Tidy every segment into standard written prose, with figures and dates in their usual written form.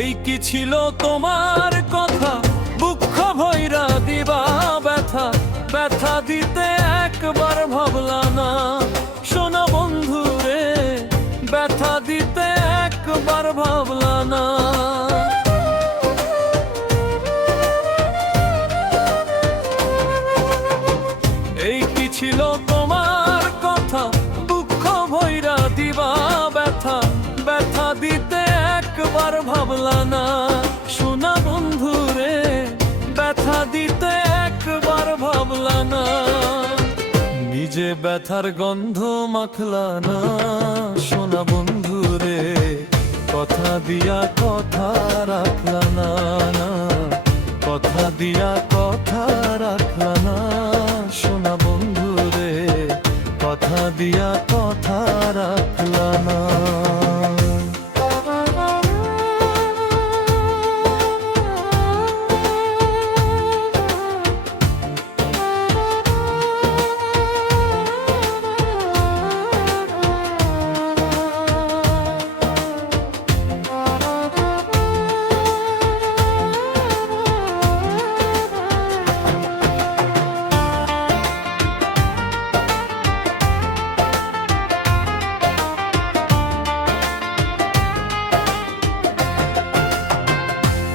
এই কি ছিল তোমার কথা, দুঃখ ভৈরা দিবা ব্যথা, ব্যথা দিতে একবার ভাবলা না সোনা বন্ধু রে, ব্যথা দিতে একবার ভাবলা না। এই কি ছিল তোমার কথা, দুঃখ ভৈরা দিবা ব্যথা, ব্যথা দিতে একবার ভাবলা না সোনা বন্ধু রে, ব্যথা দিতে একবার ভাবলা না। নিজে ব্যথার গন্ধ মাখলা না সোনা বন্ধু রে, কথা দিয়া কথা রাখলা না, কথা দিয়া কথা রাখলা না সোনা বন্ধু রে, কথা দিয়া কথা রাখলা না।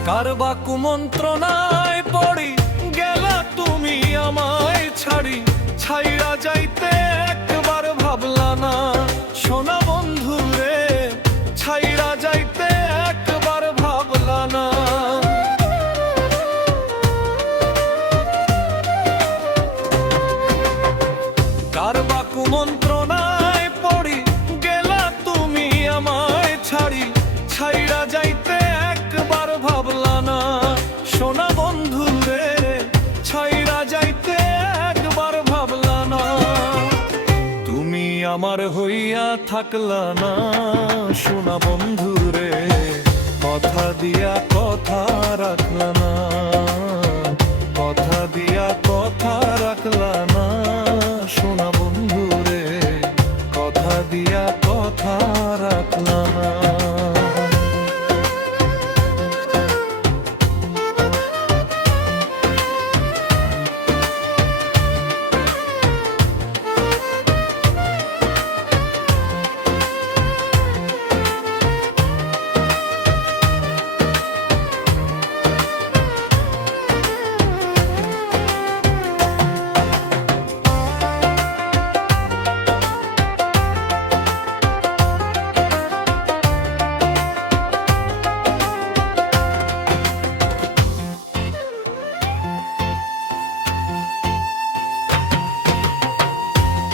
কার বা কুমন্ত্রণায় পড়ি গেলা তুমি আমায় ছাড়ি, ছাইরা যাইতে একবার ভাবলা না সোনা বন্ধু রে, ছাইরা যাইতে একবার ভাবলা না। কার বা কুমন্ত্রণায় পড়ি গেলা তুমি আমায় ছাড়ি, ছাইরা যাইতে একবার ভাবলা না সোনা বন্ধু রে, ছাইরা যাইতে একবার ভাবলা না। তুমি আমার হইয়া থাকলা না সোনা বন্ধু রে, কথা দিয়া কথা রাখলা না, কথা দিয়া কথা রাখলা না সোনা বন্ধু রে, কথা দিয়া কথা রাখলা না।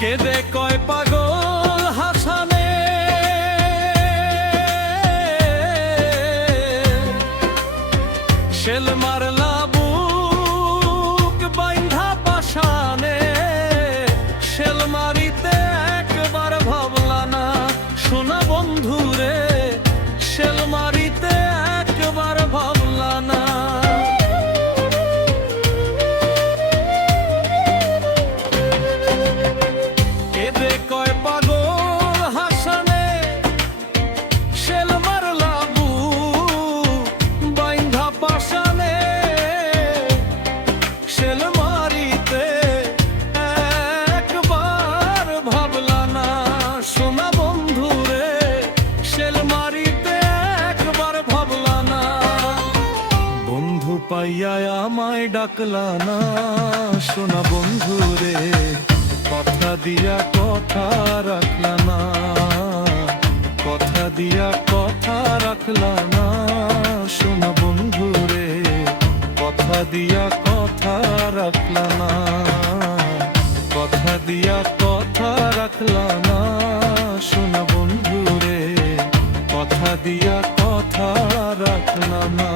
কেদে কয় পাগল হাসানে, শেল মারলা বুক বাইন্ধা পাশানে, শেল মারিতে একবার ভাবলা না সোনা বন্ধু রে, শেল মারিতে একবার ভাবলা না। কয় পাগল হাসানে, শেল মারলা বুক বাইন্ধা পাশানে, শেল মারিতে একবার ভাবলা না সোনা বন্ধু রে, শেল মারিতে একবার ভাবলা না। বন্ধু পাইয়া আমায় ডাকলা না সোনা বন্ধু রে, কথা দিয়া কথা রাখলা না, কথা দিয়া কথা রাখলা না সোনা বন্ধু রে, কথা দিয়া কথা রাখলা না, কথা দিয়া কথা রাখলা না সোনা বন্ধু রে, কথা দিয়া কথা রাখলা না।